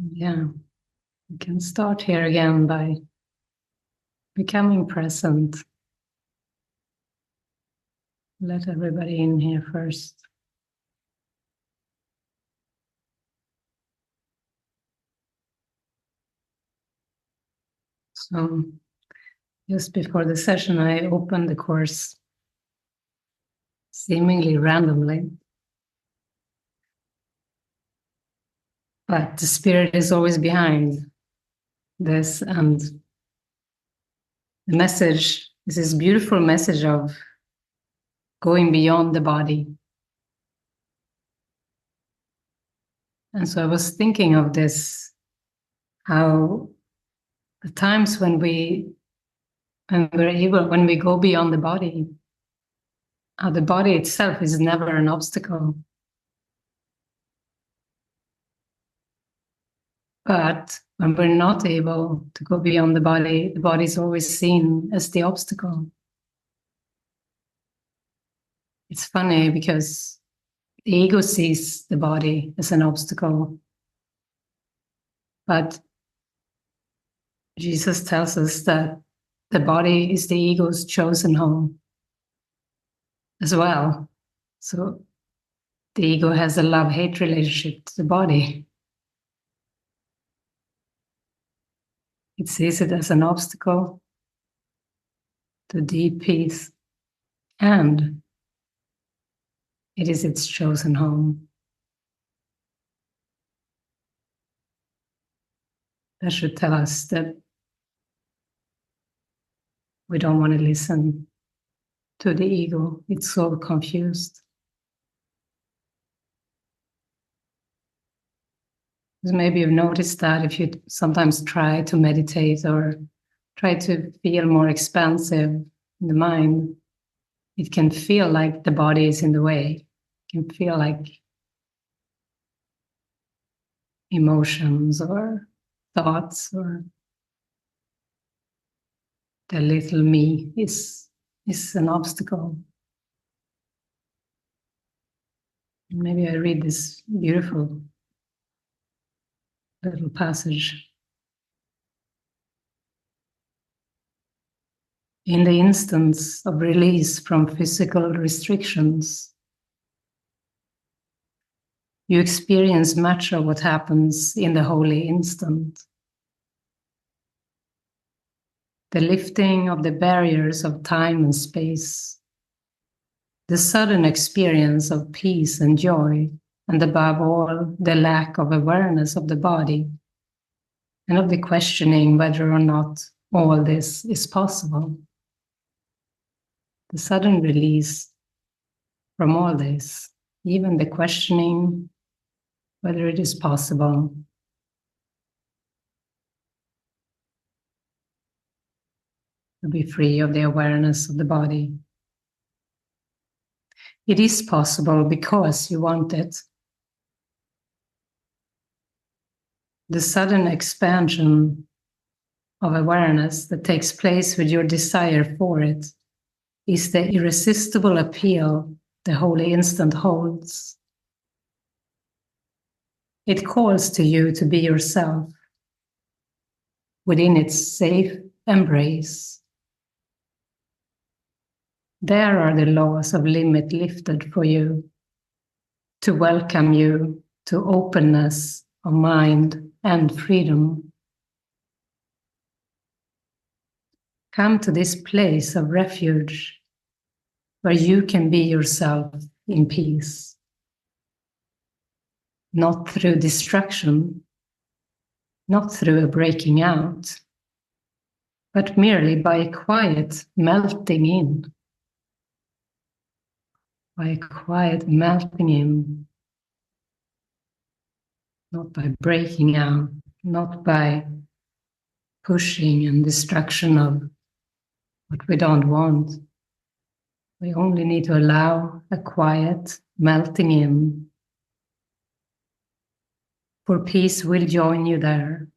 Yeah, we can start here again by becoming present. Let everybody in here first. So, just before the session, I opened the course seemingly randomly. But the spirit is always behind this, and the message is this beautiful message of going beyond the body. And so I was thinking of this, how the times when we go beyond the body, how the body itself is never an obstacle. But when we're not able to go beyond the body is always seen as the obstacle. It's funny because the ego sees the body as an obstacle. But Jesus tells us that the body is the ego's chosen home as well. So the ego has a love-hate relationship to the body. It sees it as an obstacle to deep peace, and it is its chosen home. That should tell us that we don't want to listen to the ego. It's so confused. Because maybe you've noticed that if you sometimes try to meditate or try to feel more expansive in the mind, it can feel like the body is in the way. It can feel like emotions or thoughts or the little me is an obstacle. Maybe I read this beautiful little passage. In the instance of release from physical restrictions, you experience much of what happens in the holy instant. The lifting of the barriers of time and space, the sudden experience of peace and joy, and above all, the lack of awareness of the body, and of the questioning whether or not all this is possible. The sudden release from all this, even the questioning whether it is possible, to be free of the awareness of the body. It is possible because you want it. The sudden expansion of awareness that takes place with your desire for it is the irresistible appeal the holy instant holds. It calls to you to be yourself within its safe embrace. There are the laws of limit lifted for you, to welcome you to openness of mind and freedom. Come to this place of refuge where you can be yourself in peace, not through destruction, not through a breaking out, but merely by a quiet melting in. By a quiet melting in, not by breaking out, not by pushing and destruction of what we don't want. We only need to allow a quiet melting in. For peace will join you there,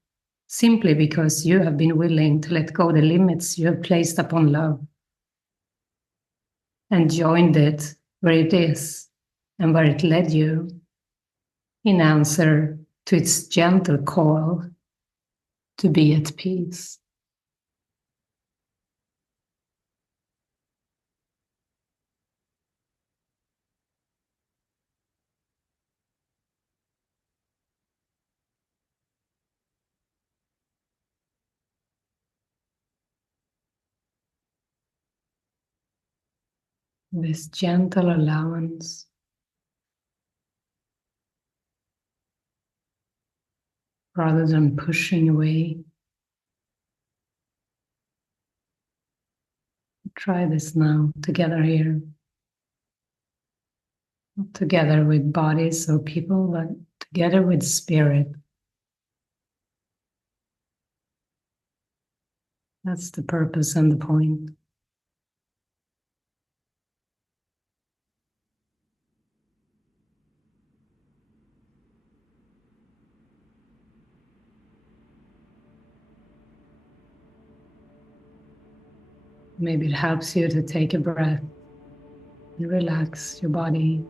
simply because you have been willing to let go the limits you have placed upon love, and joined it where it is and where it led you, in answer to its gentle call to be at peace. This gentle allowance rather than pushing away. Try this now together here. Not together with bodies or people, but together with spirit. That's the purpose and the point. Maybe it helps you to take a breath and relax your body.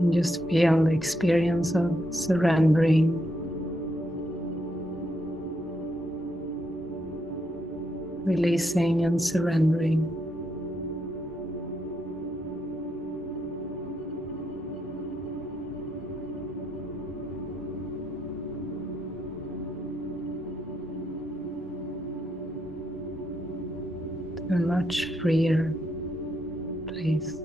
And just feel the experience of surrendering, releasing and surrendering. To a much freer place.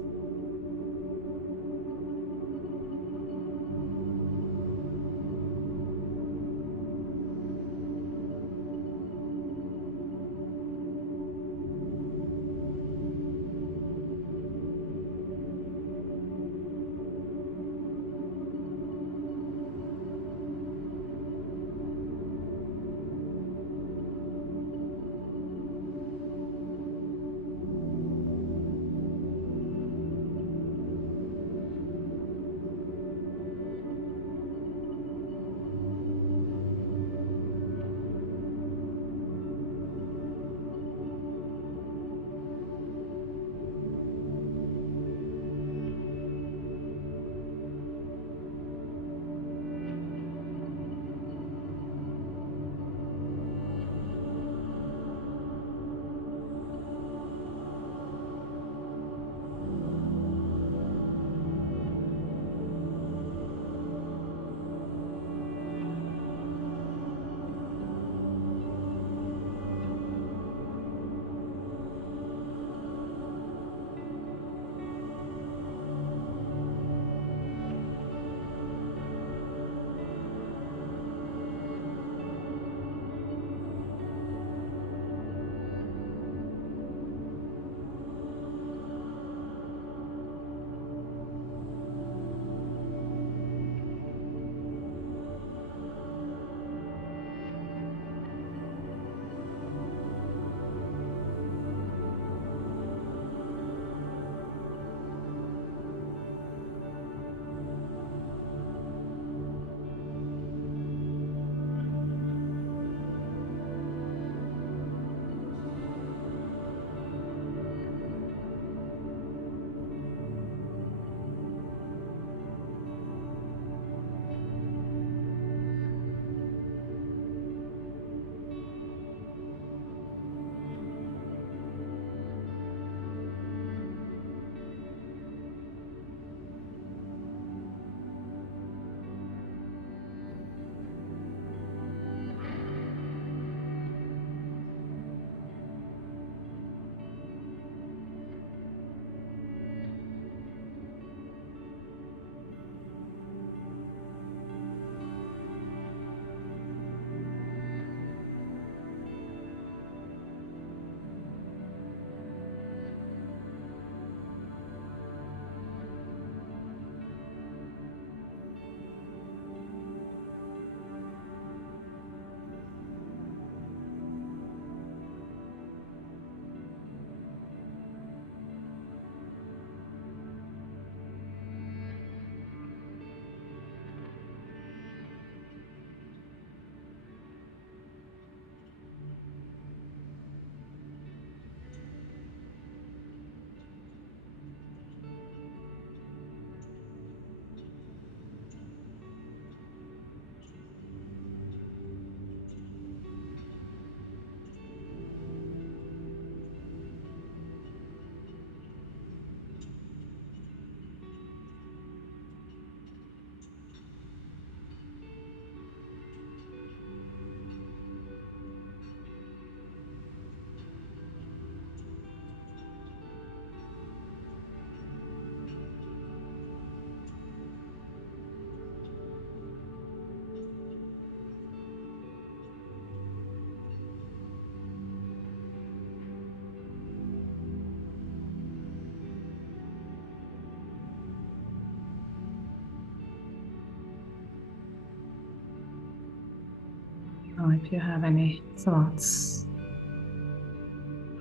know if you have any thoughts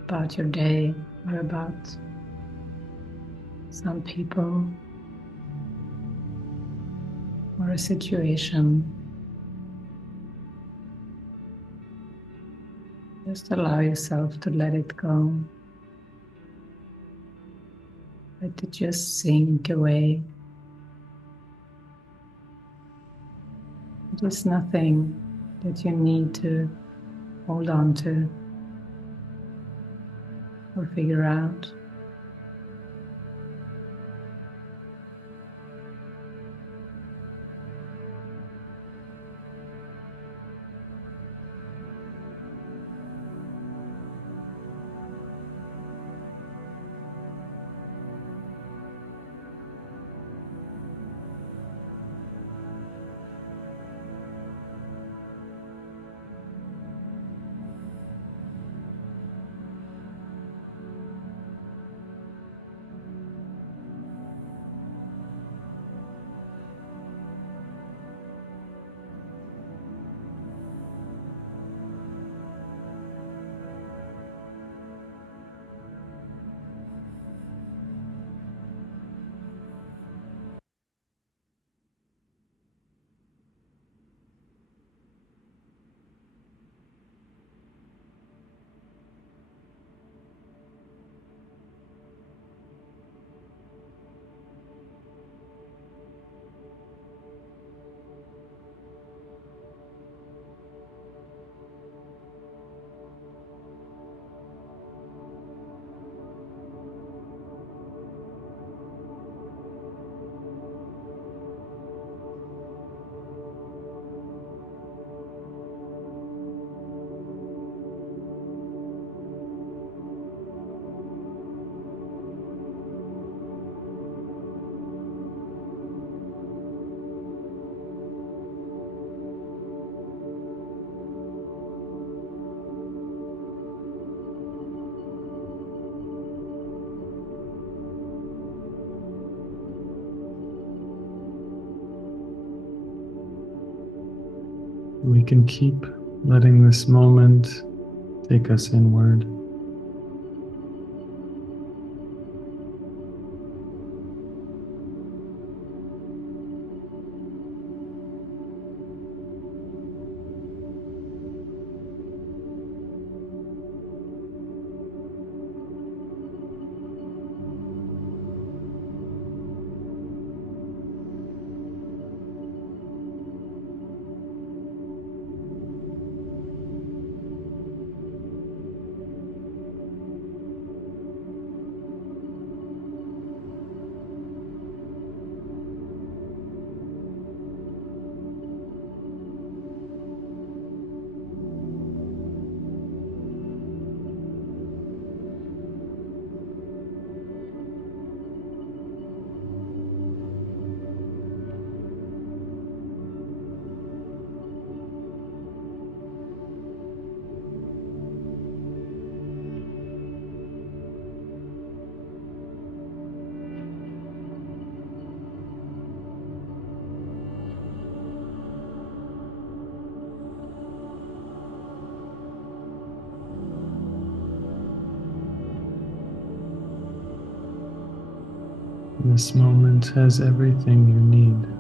about your day or about some people or a situation. Just allow yourself to let it go. Let it just sink away. There's nothing that you need to hold on to or figure out. We can keep letting this moment take us inward. This moment has everything you need.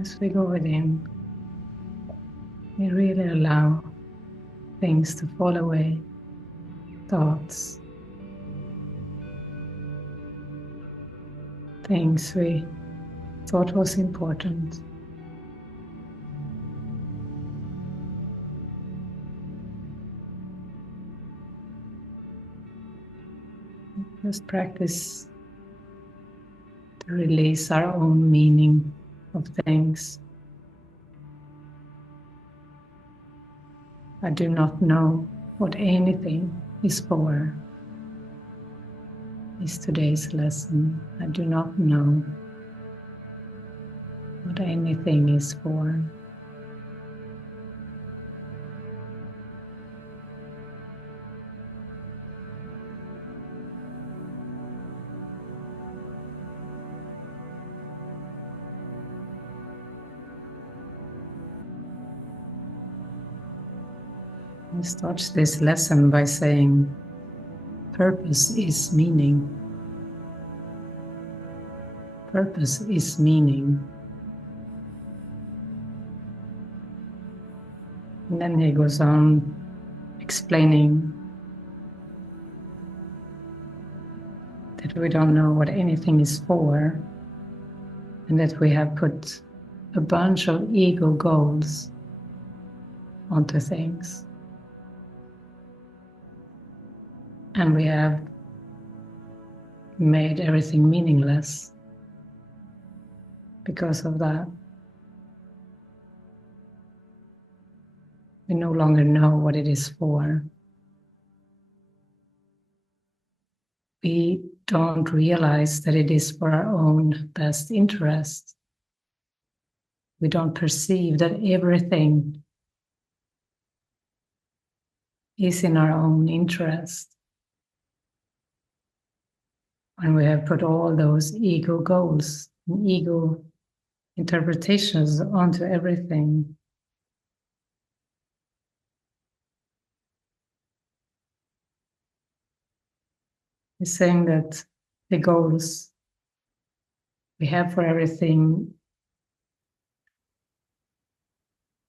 As we go within, we really allow things to fall away, thoughts, things we thought was important. Just practice to release our own meaning of things. I do not know what anything is for, is today's lesson. I do not know what anything is for. I start this lesson by saying, purpose is meaning. Purpose is meaning. And then he goes on explaining that we don't know what anything is for, and that we have put a bunch of ego goals onto things. And we have made everything meaningless because of that. We no longer know what it is for. We don't realize that it is for our own best interest. We don't perceive that everything is in our own interest. And we have put all those ego goals and ego interpretations onto everything. He's saying that the goals we have for everything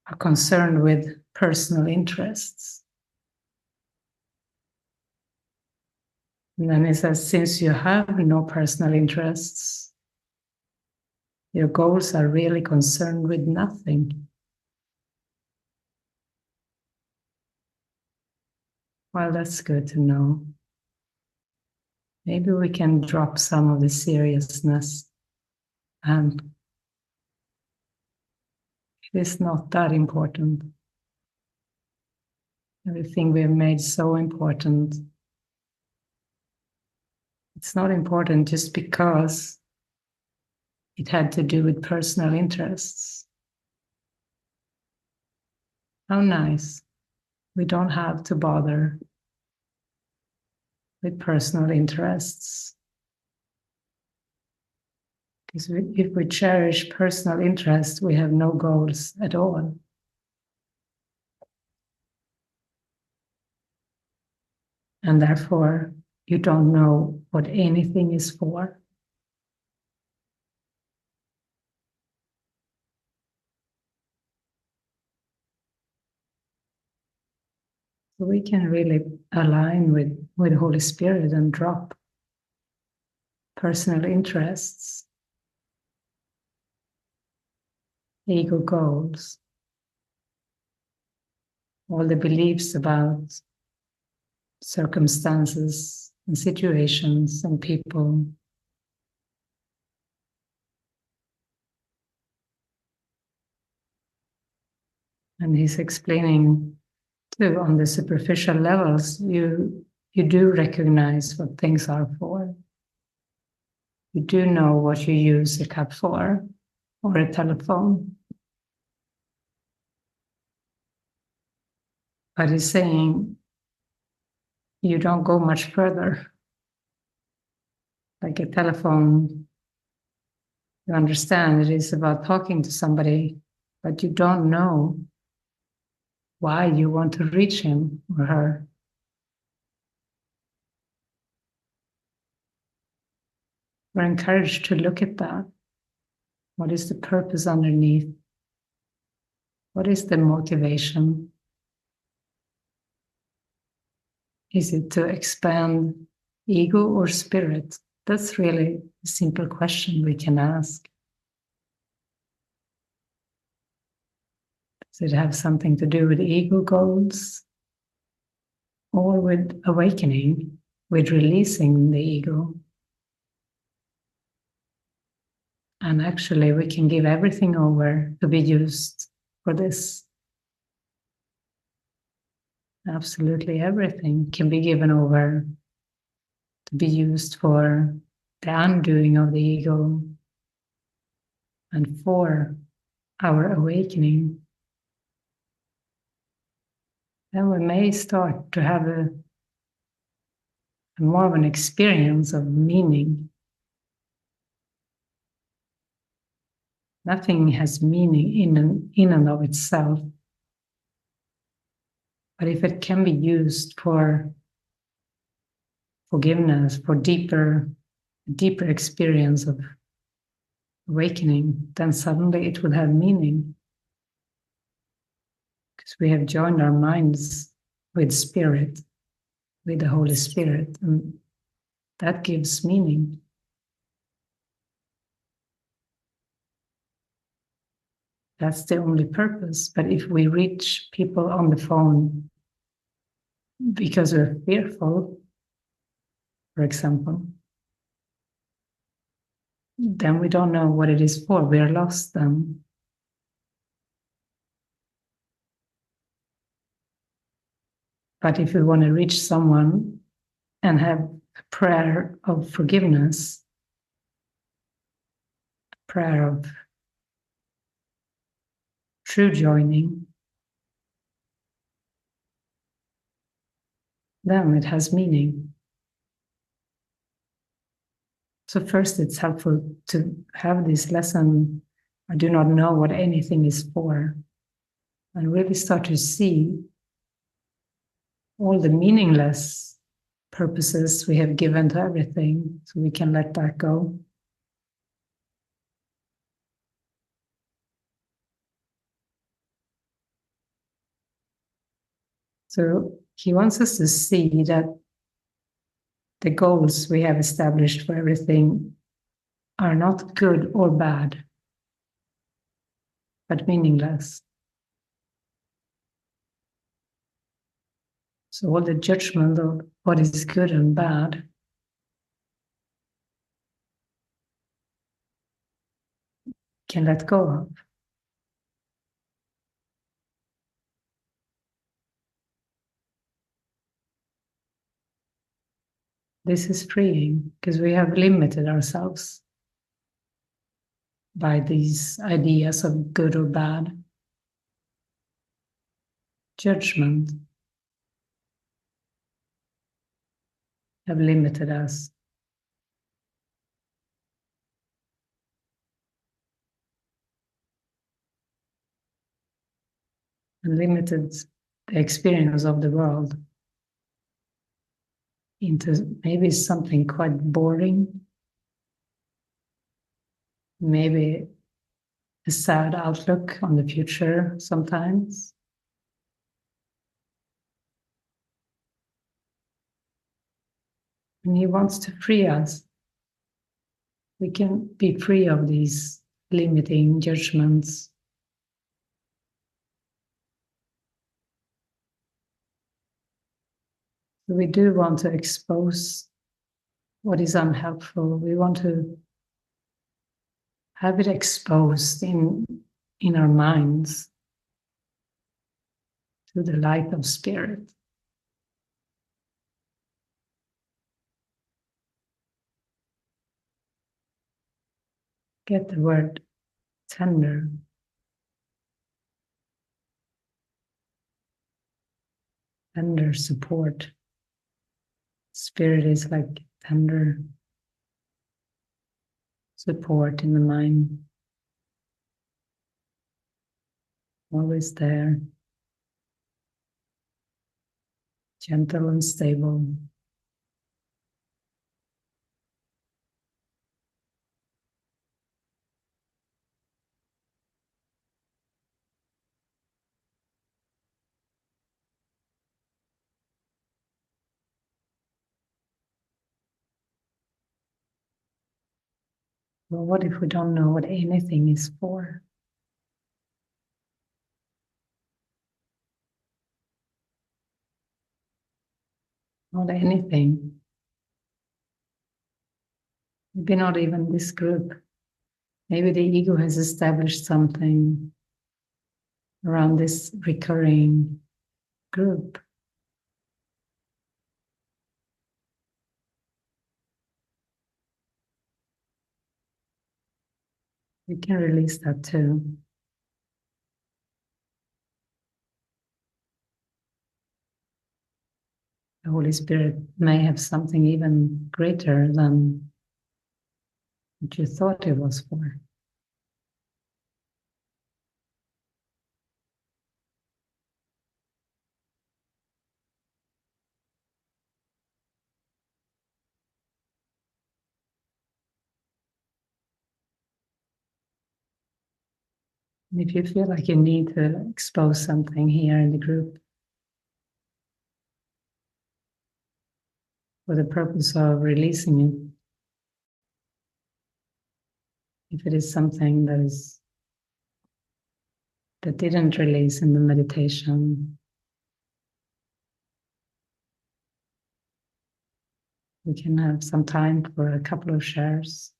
are concerned with personal interests. And then he says, since you have no personal interests, your goals are really concerned with nothing. Well, that's good to know. Maybe we can drop some of the seriousness, and it is not that important. Everything we have made so important. It's not important just because it had to do with personal interests. How nice. We don't have to bother with personal interests. Because if we cherish personal interests, we have no goals at all. And therefore, you don't know what anything is for. So we can really align with Holy Spirit and drop personal interests, ego goals, all the beliefs about circumstances and situations and people. And he's explaining too, on the superficial levels, you do recognize what things are for. You do know what you use a cup for, or a telephone. But he's saying you don't go much further. Like a telephone, you understand it is about talking to somebody, but you don't know why you want to reach him or her. We're encouraged to look at that. What is the purpose underneath? What is the motivation? Is it to expand ego or spirit? That's really a simple question we can ask. Does it have something to do with ego goals or with awakening, with releasing the ego? And actually, we can give everything over to be used for this. Absolutely everything can be given over to be used for the undoing of the ego and for our awakening. Then we may start to have a more of an experience of meaning. Nothing has meaning in and of itself. But if it can be used for forgiveness, for deeper experience of awakening, then suddenly it will have meaning. Because we have joined our minds with spirit, with the Holy Spirit, and that gives meaning. That's the only purpose. But if we reach people on the phone because we're fearful, for example, then we don't know what it is for. We are lost then. But if we want to reach someone and have a prayer of forgiveness, a prayer of true joining, then it has meaning. So first it's helpful to have this lesson. I do not know what anything is for, and really start to see all the meaningless purposes we have given to everything, so we can let that go. So he wants us to see that the goals we have established for everything are not good or bad, but meaningless. So all the judgment of what is good and bad can let go of. This is freeing because we have limited ourselves by these ideas of good or bad. Judgment have limited us. And limited the experience of the world into maybe something quite boring, maybe a sad outlook on the future sometimes. And he wants to free us. We can be free of these limiting judgments. We do want to expose what is unhelpful. We want to have it exposed in our minds to the light of spirit. Get the word tender. Tender support. Spirit is like tender support in the mind. Always there. Gentle and stable. Well, what if we don't know what anything is for? Not anything. Maybe not even this group. Maybe the ego has established something around this recurring group. We can release that too. The Holy Spirit may have something even greater than what you thought it was for. And if you feel like you need to expose something here in the group for the purpose of releasing it, if it is something that didn't release in the meditation, we can have some time for a couple of shares.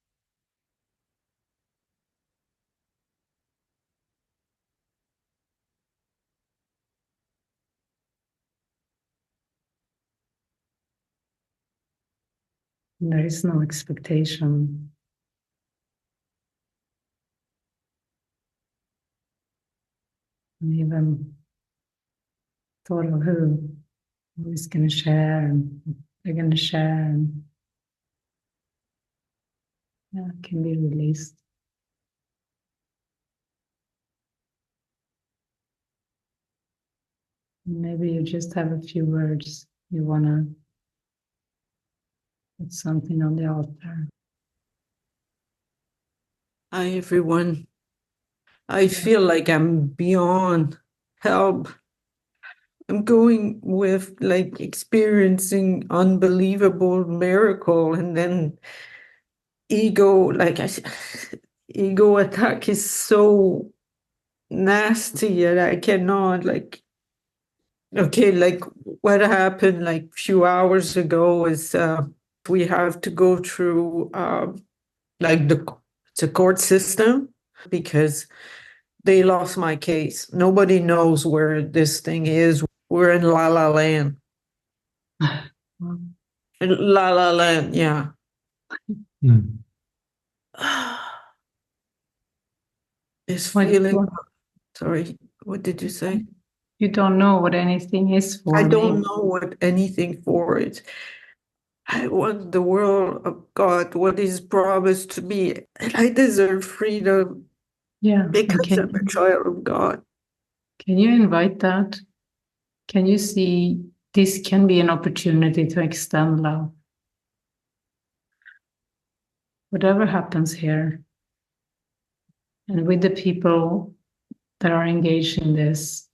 And there is no expectation. And even thought of who is going to share and they're going to share, and yeah, it can be released. Maybe you just have a few words you want to put something on the altar. Hi, everyone. I feel like I'm beyond help. I'm going with like experiencing unbelievable miracle, and then ego, ego attack is so nasty that I cannot okay, like what happened like few hours ago is we have to go through like the court system because they lost my case. Nobody knows where this thing is. We're in La La Land. In La La Land, yeah. Mm. This feeling. Sorry, what did you say? You don't know what anything is for. I don't know what anything for it. I want the world of God, what is promised to me, and I deserve freedom. Yeah, because I'm a child of God. Can you invite that? Can you see this can be an opportunity to extend love? Whatever happens here, and with the people that are engaged in this,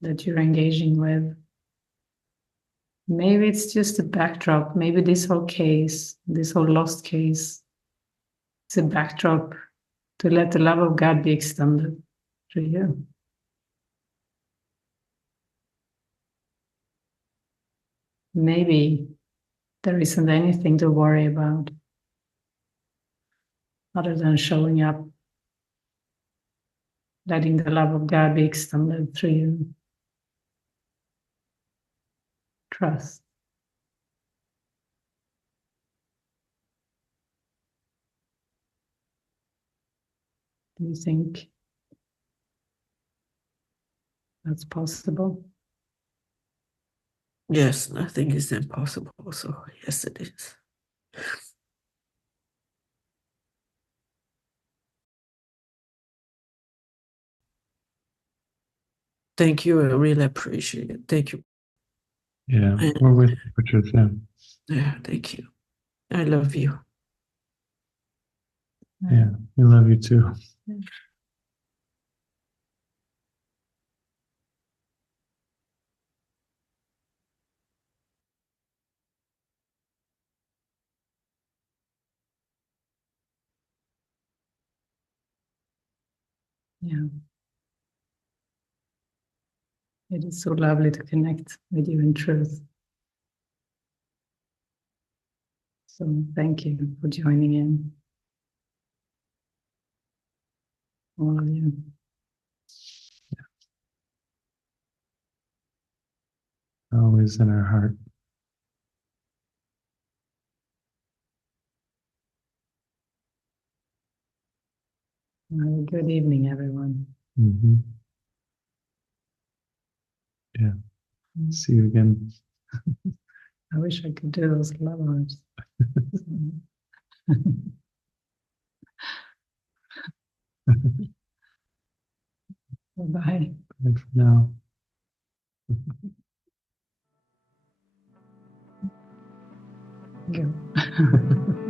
that you're engaging with, maybe it's just a backdrop. Maybe this whole case, this whole lost case, is a backdrop to let the love of God be extended to you. Maybe there isn't anything to worry about other than showing up, letting the love of God be extended through you. Trust. Do you think that's possible? Yes, nothing is impossible. So yes, it is. Thank you. I really appreciate it. Thank you. Yeah, we're with you, Patricia. Yeah, thank you. I love you. Yeah, we love you too. Yeah. Yeah. It is so lovely to connect with you in truth. So thank you for joining in, all of you. Always in our heart. Have a good evening, everyone. Mm-hmm. Yeah. See you again. I wish I could do those love arms. Bye. Bye for now. Go.